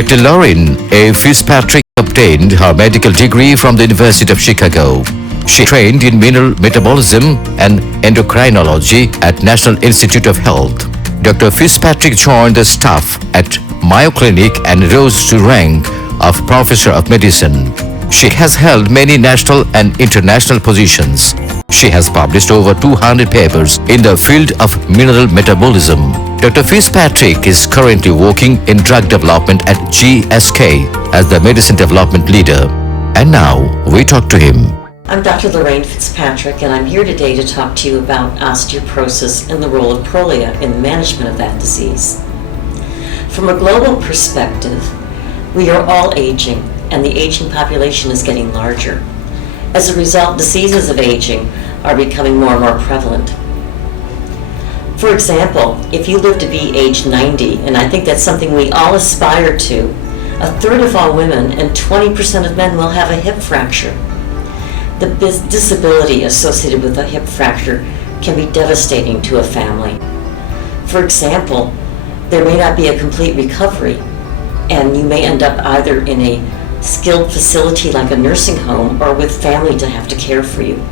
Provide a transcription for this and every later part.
Dr. Lauren A. Fitzpatrick obtained her medical degree from the University of Chicago. She trained in mineral metabolism and endocrinology at National Institute of Health. Dr. Fitzpatrick joined the staff at Mayo Clinic and rose to rank of Professor of Medicine. She has held many national and international positions. She has published over 200 papers in the field of mineral metabolism. Dr. Fitzpatrick is currently working in drug development at GSK as the medicine development leader. And now we talk to him. I'm Dr. Lorraine Fitzpatrick, and I'm here today to talk to you about osteoporosis and the role of Prolia in the management of that disease. From a global perspective, we are all aging, and the aging population is getting larger. As a result, diseases of aging are becoming more and more prevalent. For example, if you live to be age 90, and I think that's something we all aspire to, a third of all women and 20% of men will have a hip fracture. The disability associated with a hip fracture can be devastating to a family. For example, there may not be a complete recovery, and you may end up either in a skilled facility like a nursing home or with family to have to care for you.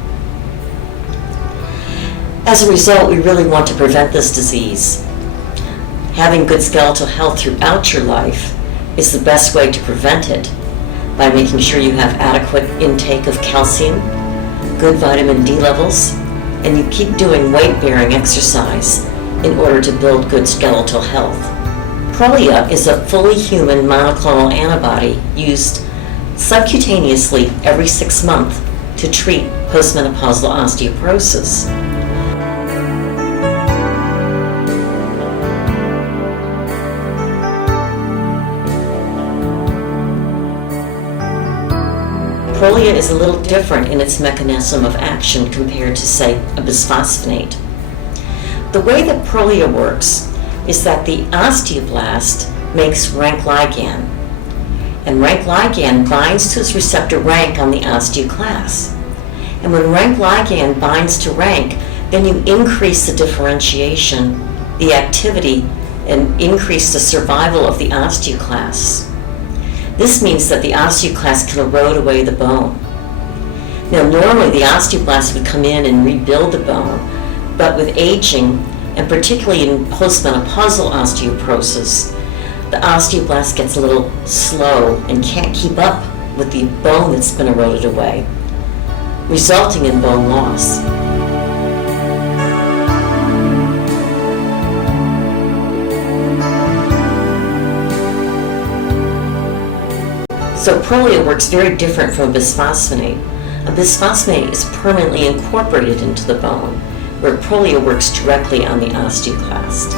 As a result, we really want to prevent this disease. Having good skeletal health throughout your life is the best way to prevent it by making sure you have adequate intake of calcium, good vitamin D levels, and you keep doing weight-bearing exercise in order to build good skeletal health. Prolia is a fully human monoclonal antibody used subcutaneously every 6 months to treat postmenopausal osteoporosis. Prolia is a little different in its mechanism of action compared to, say, a bisphosphonate. The way that Prolia works is that the osteoblast makes rank ligand, and rank ligand binds to its receptor rank on the osteoclast. And when rank ligand binds to rank, then you increase the differentiation, the activity, and increase the survival of the osteoclasts. This means that the osteoclast can erode away the bone. Now, normally the osteoblast would come in and rebuild the bone, but with aging, and particularly in postmenopausal osteoporosis, the osteoblast gets a little slow and can't keep up with the bone that's been eroded away, resulting in bone loss. So Prolia works very different from a bisphosphonate. A bisphosphonate is permanently incorporated into the bone, where Prolia works directly on the osteoclast.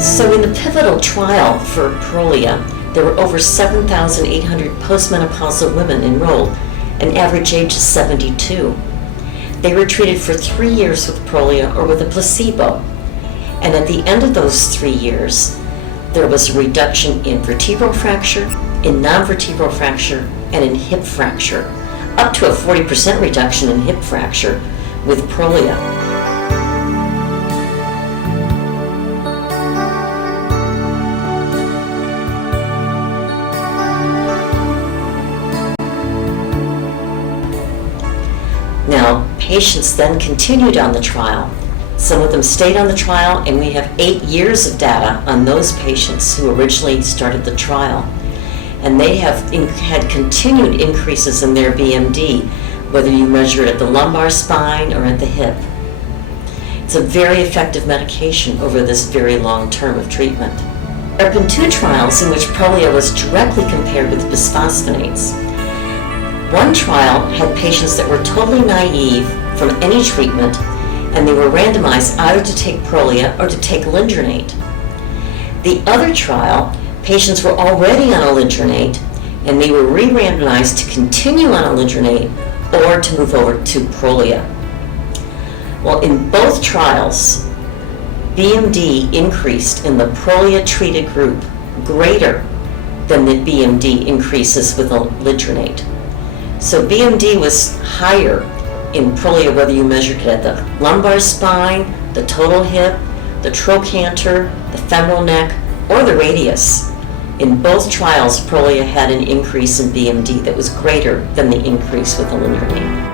So in the pivotal trial for Prolia, there were over 7,800 postmenopausal women enrolled, an average age of 72. They were treated for 3 years with Prolia or with a placebo. And at the end of those 3 years, there was a reduction in vertebral fracture, in non-vertebral fracture, and in hip fracture, up to a 40% reduction in hip fracture with Prolia. Now, patients then continued on the trial. Some of them stayed on the trial, and we have 8 years of data on those patients who originally started the trial. And they have had continued increases in their BMD, whether you measure it at the lumbar spine or at the hip. It's a very effective medication over this very long term of treatment. There have been 2 trials in which Prolia was directly compared with bisphosphonates. One trial had patients that were totally naive from any treatment, and they were randomized either to take Prolia or to take alendronate. The other trial, patients were already on alendronate, and they were re-randomized to continue on alendronate or to move over to Prolia. Well, in both trials, BMD increased in the Prolia-treated group greater than the BMD increases with alendronate. So BMD was higher in prolia whether you measured it at the lumbar spine, the total hip, the trochanter, the femoral neck, or the radius. In both trials, prolia had an increase in BMD that was greater than the increase with alendronate.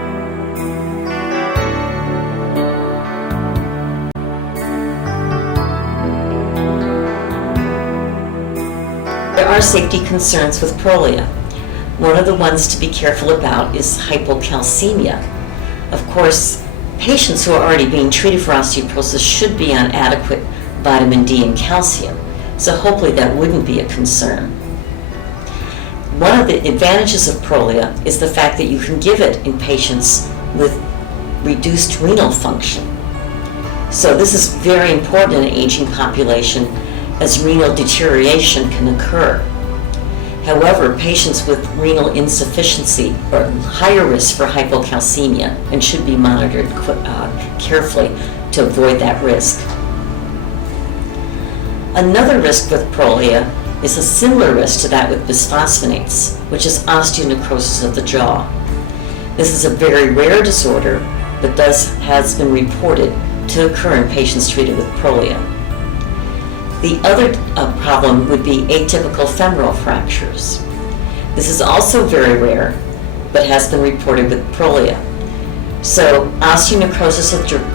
There are safety concerns with prolia. One of the ones to be careful about is hypocalcemia. Of course, patients who are already being treated for osteoporosis should be on adequate vitamin D and calcium, so hopefully that wouldn't be a concern. One of the advantages of prolia is the fact that you can give it in patients with reduced renal function. So this is very important in an aging population as renal deterioration can occur. However, patients with renal insufficiency are higher risk for hypocalcemia and should be monitored carefully to avoid that risk. Another risk with prolia is a similar risk to that with bisphosphonates, which is osteonecrosis of the jaw. This is a very rare disorder, but has been reported to occur in patients treated with prolia. The other problem would be atypical femoral fractures. This is also very rare, but has been reported with prolia. So osteonecrosis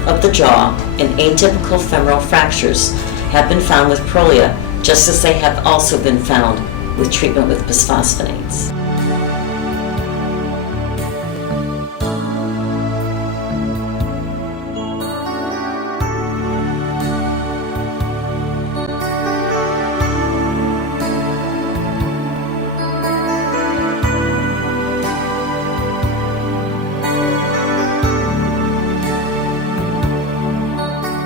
of the jaw and atypical femoral fractures have been found with prolia, just as they have also been found with treatment with bisphosphonates.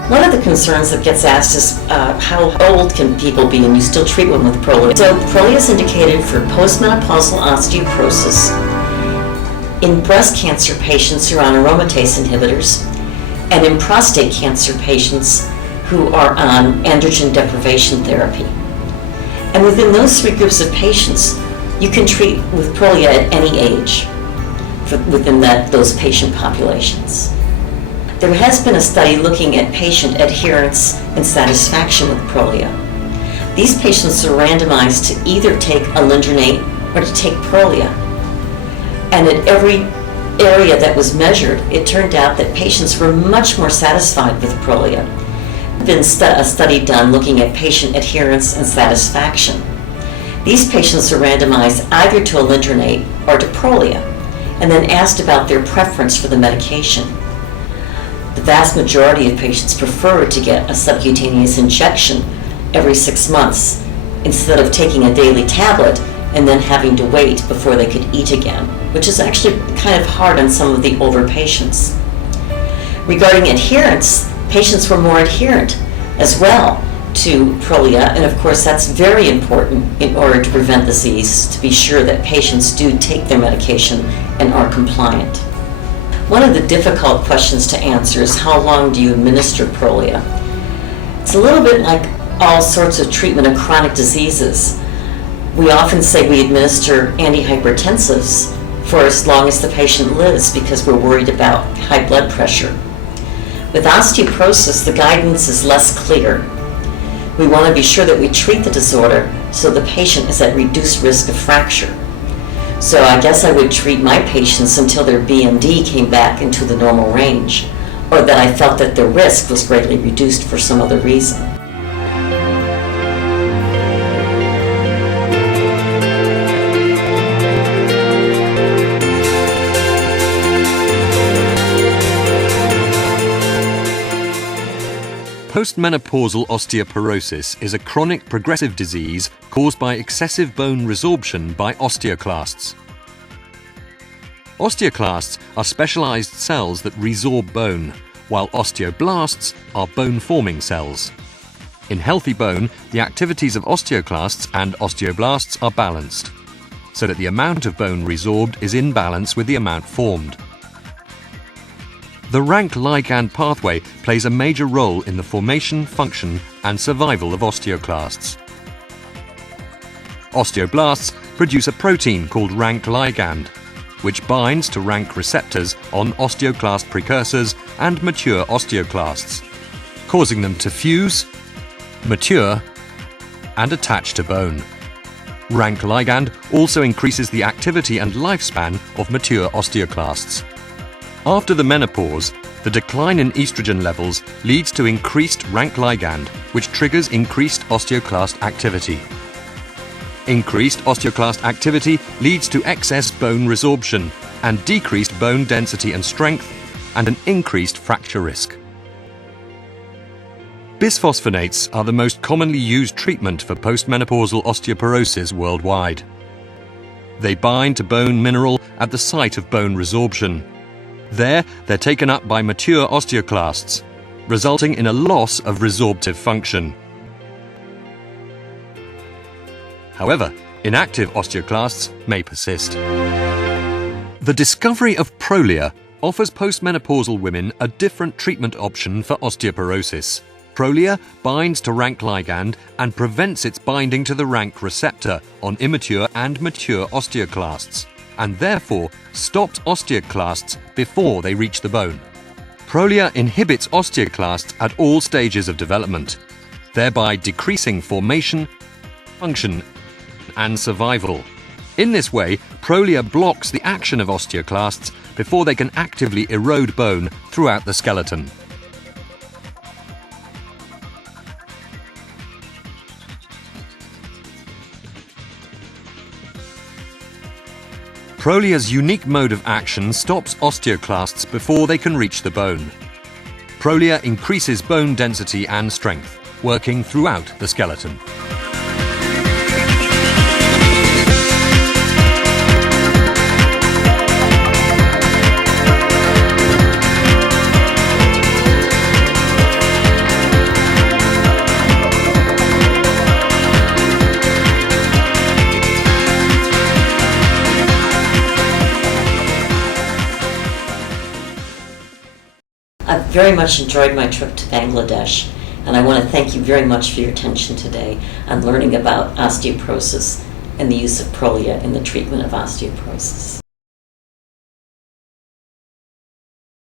One of the concerns that gets asked is how old can people be and you still treat them with prolia. So prolia is indicated for postmenopausal osteoporosis in breast cancer patients who are on aromatase inhibitors and in prostate cancer patients who are on androgen deprivation therapy. And within those three groups of patients, you can treat with prolia at any age within those patient populations. There has been a study looking at patient adherence and satisfaction with prolia. These patients are randomized to either take alendronate or to take prolia. And at every area that was measured, it turned out that patients were much more satisfied with prolia. There's been a study done looking at patient adherence and satisfaction. These patients are randomized either to alendronate or to prolia, and then asked about their preference for the medication. The vast majority of patients prefer to get a subcutaneous injection every 6 months instead of taking a daily tablet and then having to wait before they could eat again, which is actually kind of hard on some of the older patients. Regarding adherence, patients were more adherent as well to prolia, and of course that's very important in order to prevent disease, to be sure that patients do take their medication and are compliant. One of the difficult questions to answer is how long do you administer prolia? It's a little bit like all sorts of treatment of chronic diseases. We often say we administer antihypertensives for as long as the patient lives because we're worried about high blood pressure. With osteoporosis, the guidance is less clear. We want to be sure that we treat the disorder so the patient is at reduced risk of fracture. So I guess I would treat my patients until their BMD came back into the normal range, or that I felt that their risk was greatly reduced for some other reason. Postmenopausal osteoporosis is a chronic progressive disease caused by excessive bone resorption by osteoclasts. Osteoclasts are specialized cells that resorb bone, while osteoblasts are bone-forming cells. In healthy bone, the activities of osteoclasts and osteoblasts are balanced, so that the amount of bone resorbed is in balance with the amount formed. The rank ligand pathway plays a major role in the formation, function, and survival of osteoclasts. Osteoblasts produce a protein called rank ligand. which binds to rank receptors on osteoclast precursors and mature osteoclasts, causing them to fuse, mature, and attach to bone. Rank ligand also increases the activity and lifespan of mature osteoclasts. After the menopause, the decline in estrogen levels leads to increased rank ligand, which triggers increased osteoclast activity. Increased osteoclast activity leads to excess bone resorption and decreased bone density and strength, and an increased fracture risk. Bisphosphonates are the most commonly used treatment for postmenopausal osteoporosis worldwide. They bind to bone mineral at the site of bone resorption. There, they're taken up by mature osteoclasts, resulting in a loss of resorptive function. However, inactive osteoclasts may persist. The discovery of Prolia offers postmenopausal women a different treatment option for osteoporosis. Prolia binds to rank ligand and prevents its binding to the rank receptor on immature and mature osteoclasts, and therefore stops osteoclasts before they reach the bone. Prolia inhibits osteoclasts at all stages of development, thereby decreasing formation, function, and survival. In this way, Prolia blocks the action of osteoclasts before they can actively erode bone throughout the skeleton. Prolia's unique mode of action stops osteoclasts before they can reach the bone. Prolia increases bone density and strength, working throughout the skeleton. I've very much enjoyed my trip to Bangladesh, and I want to thank you very much for your attention today on learning about osteoporosis and the use of Prolia in the treatment of osteoporosis.